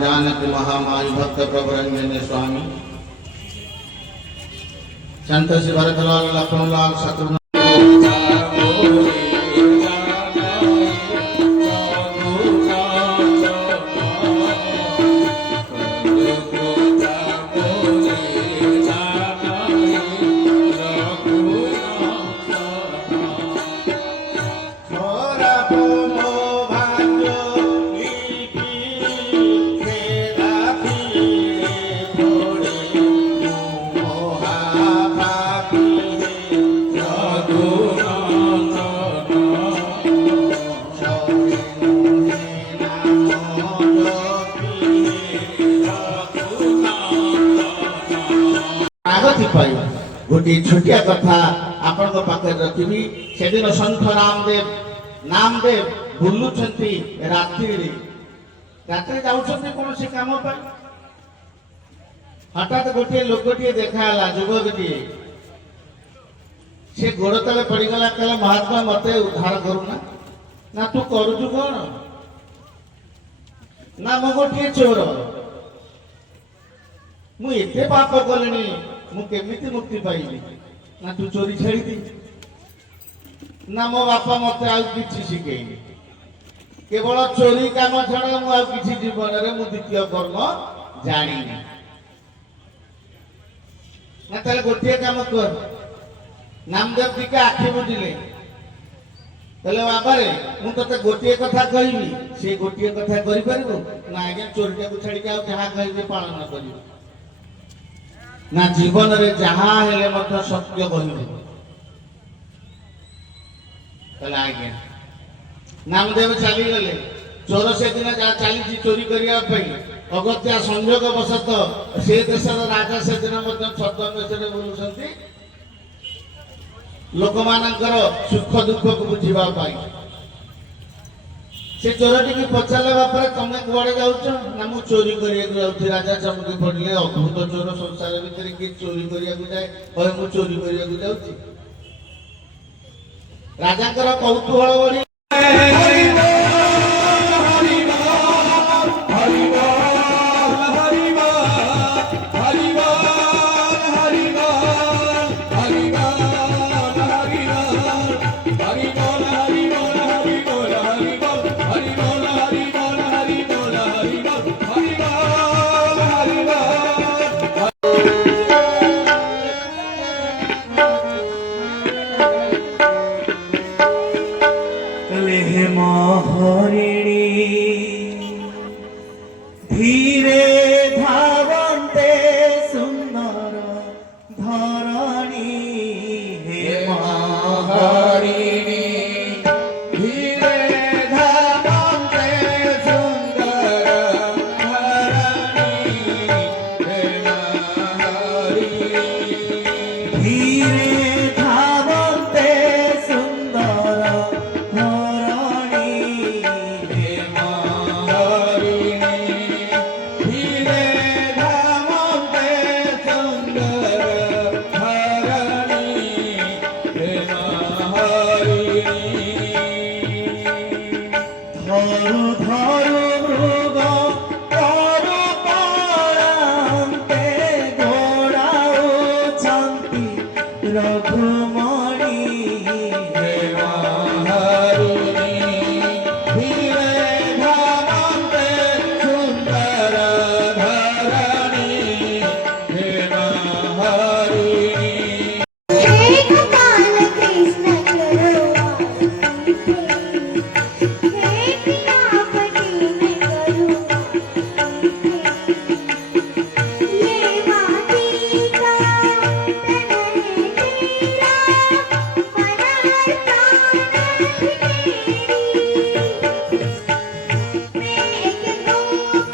जानकी महामाई भक्त प्रभुरंजन स्वामी संत श्री भरतलाल लखनलाल शत्रुघ्न गोटे छोटिया कथा आपण पाखे रखी से दिन संत नामदेव बुलुंट रात्रि जाऊँ कौन से कम हठात गोटे लोकटे देखा युवक से गोड़ तले पड़गला कहला महात्मा मत उद्धार करूना ना तू करुचु कौन ना मो गोटे चोर मुझे पाप कले मुझे मुक्ति पाइली ना तू चोरी छेड़ी ना मो बापा मत आउ शिखेनी केवल चोरी काम छड़ा मुझे जीवन में मु द्वितीय कर्म जानी ना ताले गोटे काम कर नामदेव टिके आखि बुझिले तले बाबा रे मु तते गोटे कथा कहबी से गोटे कथा करि परबो ना आगे चोरीटा को छाड़ी के आ जहा कहबे पालन करियो ना जीवन रे जहा हेले मत सत्य कहबे तले आगे नामदेव चली गले चोर से दिन जा चली चोरी करिया पई अगत्या संयोग वशत से देशर राजा से दिन मध्य छद्म से बोलुछंती लोक मानकर सुख दुख को बुझीबा पाई से चोरटी की पचारे बापर तुम कुआड़े जाऊच ना मु चोरी करिया जाऊँ राजा चमकी पड़े अद्भुत चोर संसार भितर किए चोरी करिया जाए कहे मु चोरी करिया जाऊँ राजा कौतूहल बढ़ी धीरे धावन्ते सुंदर धरणी हे महारिणी धीरे धावन्ते सुंदर धरणी हे महारिणी धीरे धावन्ते सुंदर धरणी हे महारिणी धरु धरु मृग तरु परान्ते घोड़ाउछन्ति रघु